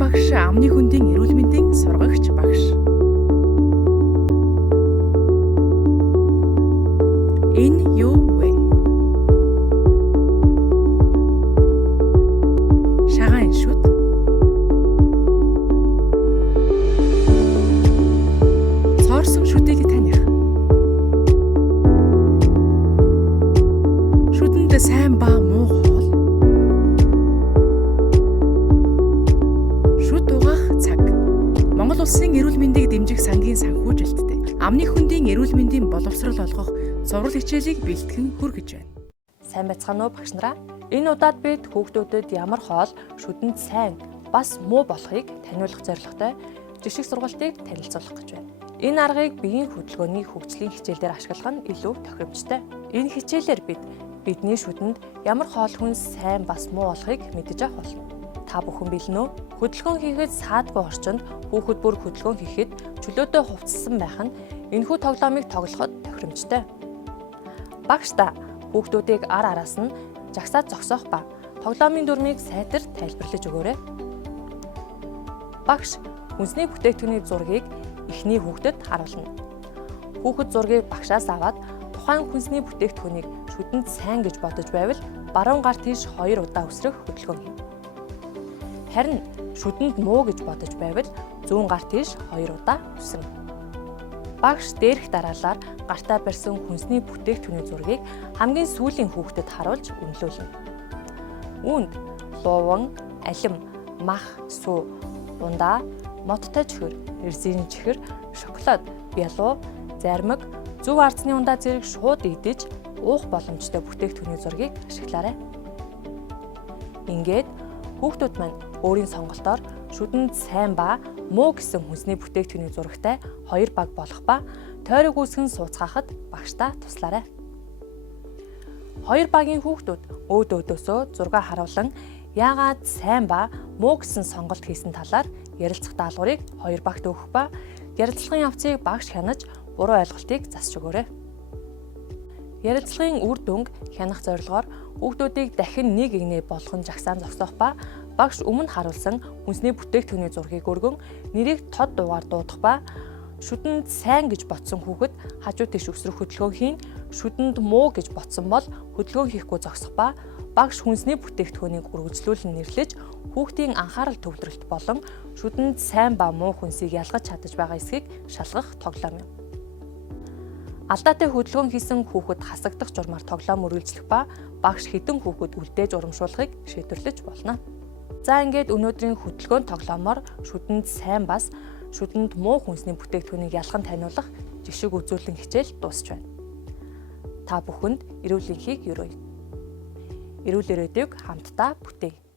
багш амны хүндийн эрүүл мэндийн сургагч багш. Энэ юу вэ? Шагаан шүд. Цоорсон шүдийг таних. Шүдэнд сайн ба муу хоол. Шүд угаах цаг. Монгол улсын эрүүл мэндийг дэмжих сангийн санхүүжилттэй амны хүндийн эрүүл мэндийн боловсрол олгох зурвал хичээлийг бэлтгэн хүргэж байна. Сайн байцгаана уу багш нараа? Энэ удаад бид хүүхдүүдэд ямар хоол шүдэнд сайн бас муу болохыг таниулах зорилготой жишг сургалтыг танилцуулах гэж байна. Энэ аргыг биеийн хөдөлгөөний хөгжлийн хичээлээр ашиглах нь илүү тохиромжтой. Энэ хичээлээр бидний шүдэнд ямар хоол хүнс сайн бас муу болохыг мэдэж авах болно. Та бүхэн бэлэн үү? Хөдөлгөөн хийхэд саадгүй орчинд хүүхэд бүр хөдөлгөөн хийхэд чөлөөтэй хувцсан байх нь энэхүү тоглоомыг тоглоход тохиромжтой. Багш та хүүхдүүдийг ар араас нь жагсаад зогсоох ба тоглоомын дүрмийг сайтар тайлбарлаж өгөөрэй. Багш хүнсний бүтээгдэхүүний зургийг эхний хүүхдэд харуулна. Хүүхэд зургийг багшаас аваад тухайн хүнсний бүтээгдэхүүнийг шүдэнд сайн гэж бодож байвал баруун гар тийш 2 удаа өсрөх хөдөлгөөн хийнэ. Харин шүдэнд муу гэж бодож байвал зүүн гар тийш 2 удаа өснө. Багш дээрх дараалал гартаа барьсан хүнсний бүтээгдэхүүний зургийг хамгийн сүүлийн хүүхдэд харуулж үнэлүүлнэ. Үүнд луван, алим, мах, сүү, ундаа, моттой чихэр, резин чихэр, шоколад, бялуу, зармиг, зөв ардсны ундаа зэрэг шууд идэж уух боломжтой бүтээгдэхүүний зургийг ашиглаарай. Ингээд хүүхдүүд маань өөрийн сонголтоор шүдэнд сайн ба муу гэсэн хүнсний бүтээгдэхүүний зурагтай 2 баг болох ба тойрог үүсгэн сууцгаахад багштай туслаарай. 2 багийн хүүхдүүд өөдөөсөө зураг харуулan яагаад сайн ба муу гэсэн сонголт хийсэн талаар ярилцах даалгаврыг 2 багт өгөх ба ярилцлагын явцыг багш хянаж буруу ойлголтыг засч өгөөрэй. Ярилцлагын үр дүнг хянах зорилгоор хүүхдүүдийг дахин нэг игнээ болгон жагсаан зогсоох ба багш өмнө харуулсан хүнсний бүтээгдэхүүний зургийг өргөн нэрийг тод дуугаар дуудах ба шүдэнд сайн гэж бодсон хүүхэд хажуу тийш өсрөх хөдөлгөөн хийн, шүдэнд муу гэж бодсон бол хөдөлгөөн хийхгүй зогсох ба багш хүнсний бүтээгдэхүүнийг үргэлжлүүлэн нэрлэж хүүхдийн анхаарал төвлөрөлт болон шүдэнд сайн ба муу хүнсийг ялгаж чадаж байгаа эсэхийг шалгах тоглоом юм. Алдаатай хөдөлгөөн хийсэн хүүхэд хасагдах журмаар тоглоом үргэлжлэх ба багш хэдэн хүүхэд үлдээж урамшуулахыг шийдвэрлэж болно. За ингээд өнөөдрийн хөдөлгөөн тоглоомоор шүдэнд сайн бас шүдэнд муу хүнсний бүтээгдэхүүнийг ялган таниулах жишг үзүүлэн хичээл дуусч байна. Та бүхэнд эрүүл энхийг өрөөе. Эрүүл ирээдүйг хамтдаа бүтээе.